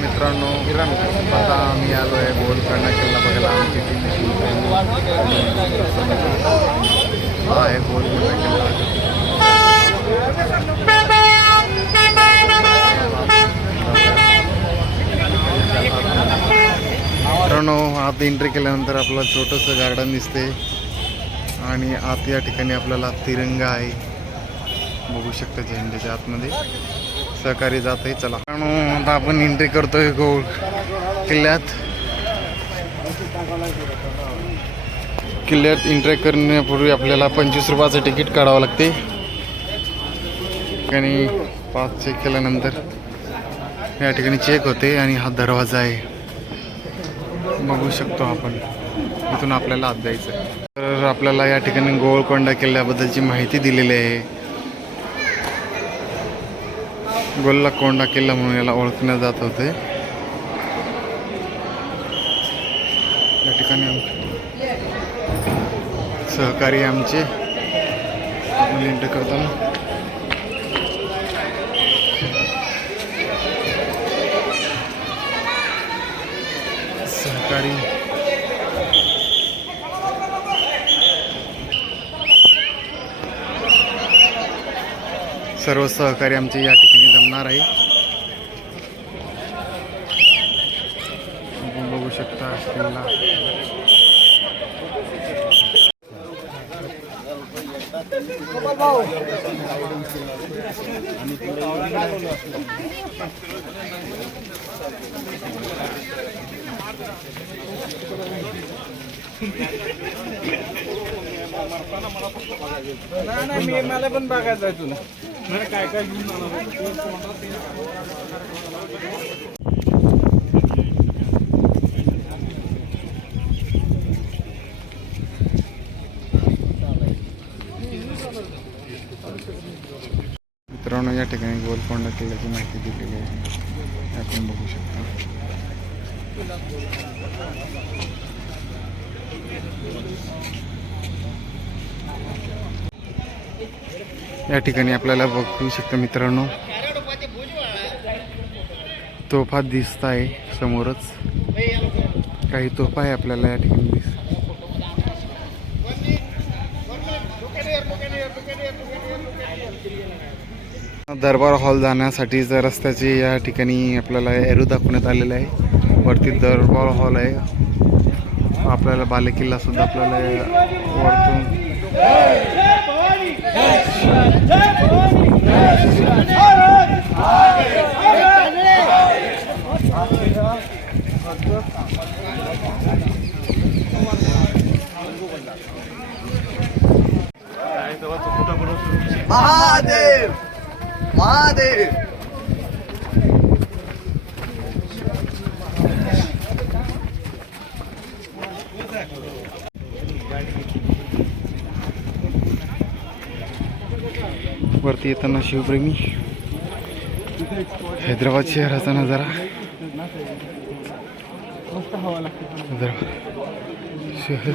मित्रांनो आता आम्ही आलो आहे गोलकंडा किल्ला बघायला आमची टीम हा आहे गोलकंडा किल्ला मित्रांनो आत एंट्री केल्यानंतर आपलं छोटंसं गार्डन दिसते आणि आत या ठिकाणी आपल्याला तिरंगा आहे. बघू शकता झेंड्याच्या आतमध्ये. सहकारी जात आहे चला आता आपण एंट्री करतोय गोल किल्ल्यात. किल्ल्यात एंट्री करण्यापूर्वी आपल्याला पंचवीस रुपयाचं तिकीट काढावं लागते. आणि पाच चेक केल्यानंतर या ठिकाणी चेक होते आणि हा दरवाजा आहे. बघू शकतो आपण. इथून आपल्याला आत जायचं आहे तर आपल्याला या ठिकाणी गोलकोंडा किल्ल्याबद्दलची माहिती दिलेली आहे. गोल्ला कोंडा किल्ला म्हणून याला ओळखण्यात जात होते. या ठिकाणी आम- सहकारी आमचे आपण एंटर करताना सहकारी. सर्व सहकारी आमचे या ठिकाणी आहे. आपण बघू शकता किल्ला नाही मी मला पण बघायचं आहे तुला. काय काय मित्रांनो या ठिकाणी गोलकोंडा किल्ल्याची माहिती दिलेली आहे. आपण बघू शकता. या ठिकाणी आपल्याला बघू शकता मित्रांनो. तोफा दिसत आहे समोरच. काही तोफा आहे आपल्याला या ठिकाणी दिस दरबार हॉल जाण्यासाठीचा रस्त्याची या ठिकाणी आपल्याला एरो दाखवण्यात आलेला आहे. वरती दरबार हॉल आहे. आपल्याला बालेकिल्ला सुद्धा आपल्याला वरतून महादेव महादेव वरती येताना शिवप्रेमी. हैदराबाद शहराचा नजारा. हैदराबाद शहर.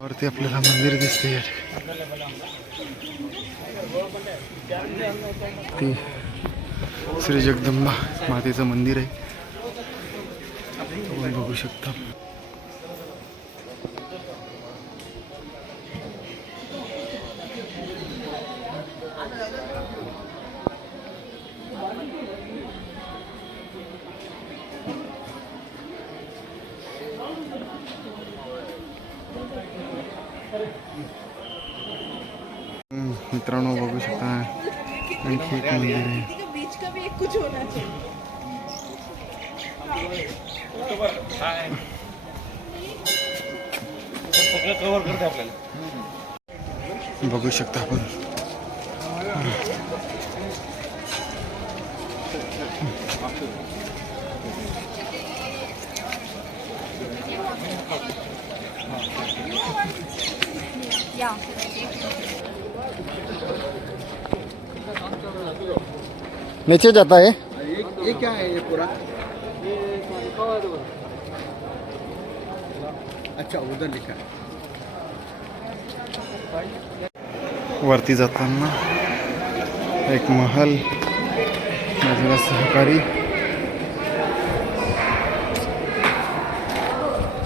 वरती आपल्याला मंदिर दिसते ती श्री जगदंबा मातेचं मंदिर आहे. आपण बघू शकता. बघू शकता आपण. नीचे जाता है? ये क्या है ये पूरा? अच्छा उधर लिखा वरती जाताना एक महल माझ्या सहकारी।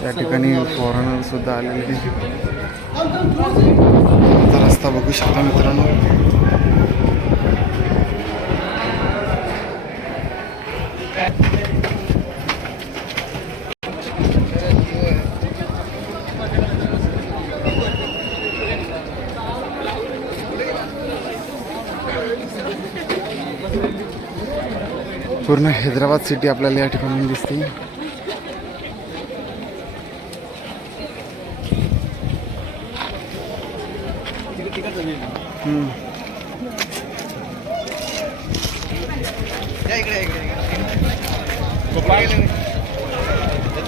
त्या ठिकाणी फॉरेनर सुद्धा आलेले. रस्ता बघू शकता मित्रांनो. पूर्ण हैदराबाद सिटी आपल्याला या ठिकाणी दिसते.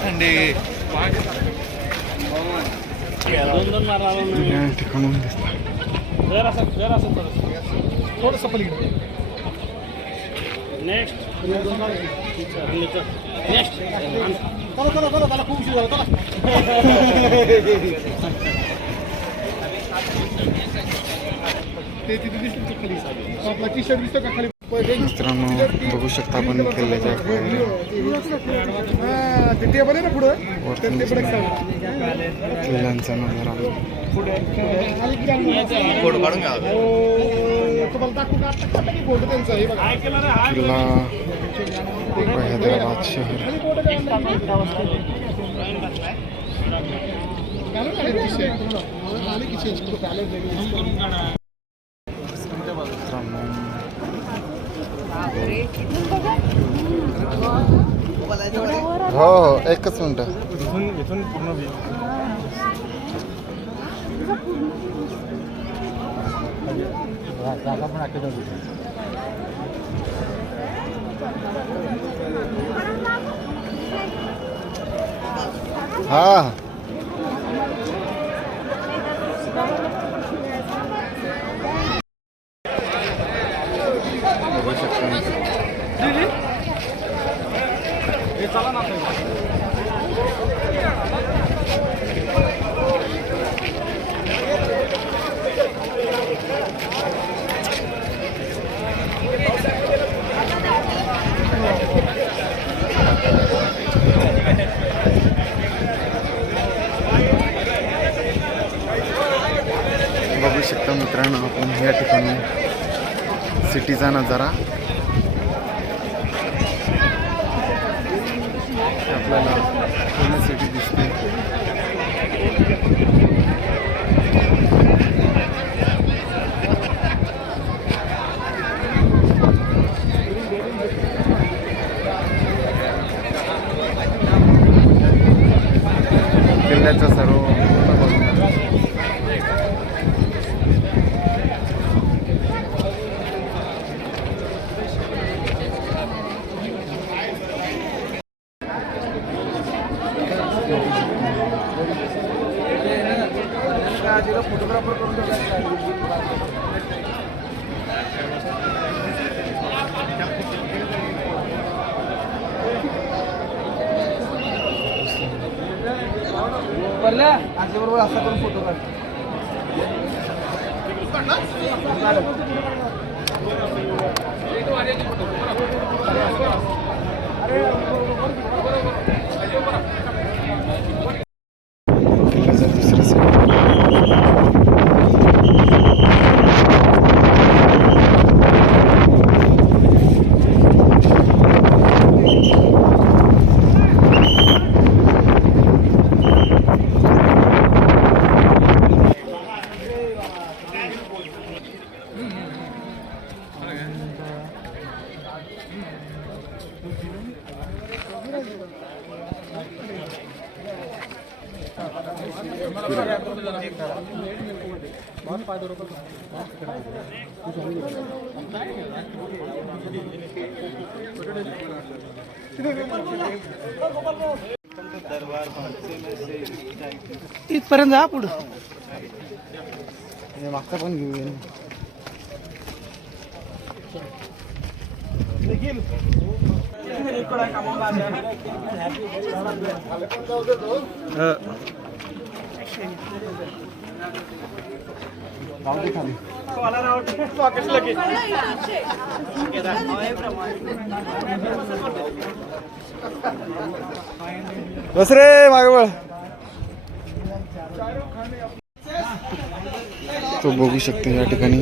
थंडी दोन दोन ठिकाणून दिसतात नेक्स्ट नेक्स्ट चला चला चला त्याला खूप उशीर झाला ते तिथे दिसलं खाली आपला टी शर्ट दिसतो का खाली मित्रांनो बघू शकता आपण किल्ल्याच्या. ते टेबल आहे ना पुढं किल्ल्यांचा नजारा किल्ला हैदराबाद शहर। हो। हो एकच मिनिट इथून इथून पूर्ण হ্যাঁ। চালান আপনি सिटीचा नजारा आपल्याला पुणे सिटी दिसते किल्ल्याचा सर्व पूर्ण बघून करल्या आमच्या बरोबर असा करून फोटो काढ इथपर्यंत जा पुढं. हे मागचा पण घेऊन राहू दे बस रे तो बघू शकतो या ठिकाणी.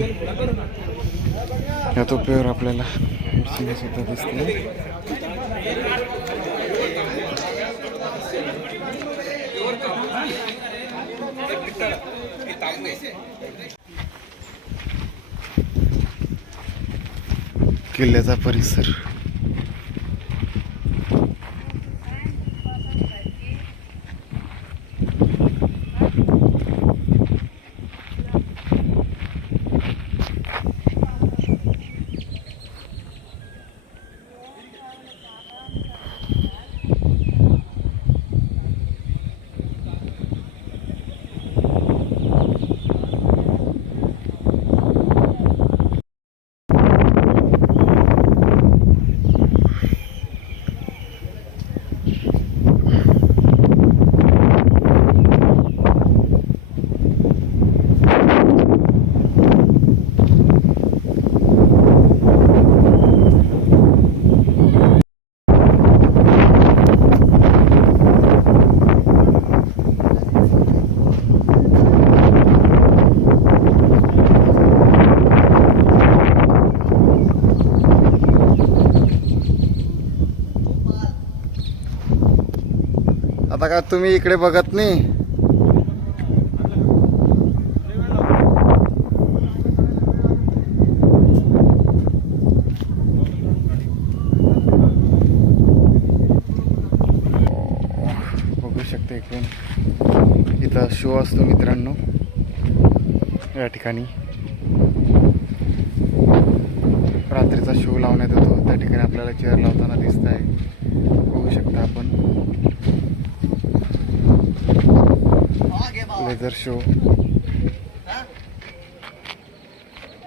या टोप्यावर आपल्याला सुद्धा दिसते किल्ल्याचा परिसर. तुम्ही इकडे बघत नाही. बघू शकता इकडून. इथं शो असतो मित्रांनो. या ठिकाणी. रात्रीचा शो लावण्यात येतो. त्या ठिकाणी आपल्याला चेअर लावताना दिसत आहे बघू शकता आपण. लेझर शो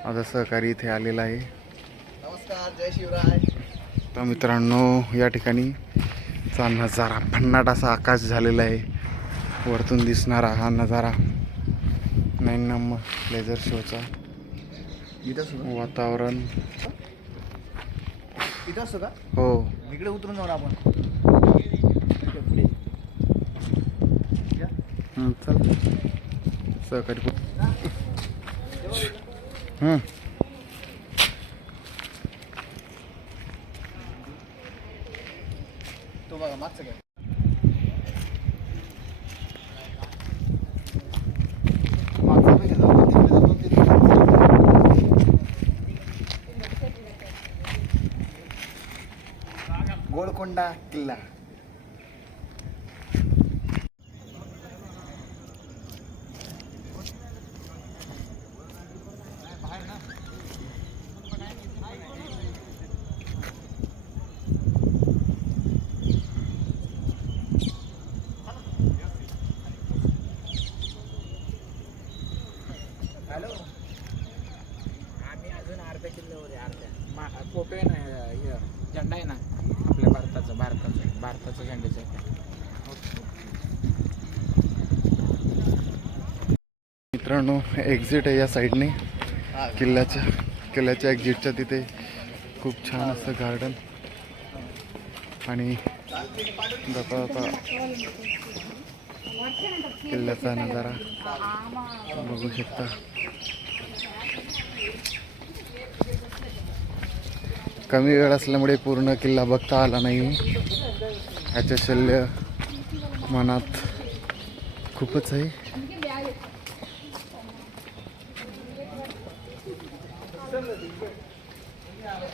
माझा सहकारी इथे आलेला आहे. नमस्कार जय शिवराय. तर मित्रांनो या ठिकाणी चा नजारा भन्नाट असा आकाश झालेला आहे. वरतून दिसणारा हा नजारा. नाईन नंबर लेझर शोचा. वातावरण. हो. इकडे उतरून जाऊ आपण हं, चल सहकारी पु- हं. तो बघा मागचं काय मागचं बघा, जाऊ, तिकडे जातो, तिकडे. गोलकोंडा किल्ला हॅलो आम्ही अजून अर्ध्या किल्ल्यावर आहे अर्ध्या मा फोटो आहे ना हे झेंडा आहे ना आपल्या भारताचा भारताचा भारताचा झेंड्याचा मित्रांनो एक्झिट आहे या साईडने किल्ल्याच्या किल्ल्याच्या एक्झिटच्या तिथे खूप छान असं गार्डन आणि जाता जाता किल्ल्याचा नजारा. बघू शकता. कमी वेळ असल्यामुळे पूर्ण किल्ला बघता आला नाही. ह्याचे शल्य मनात खूपच आहे.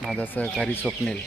माझा सहकारी स्वप्नील.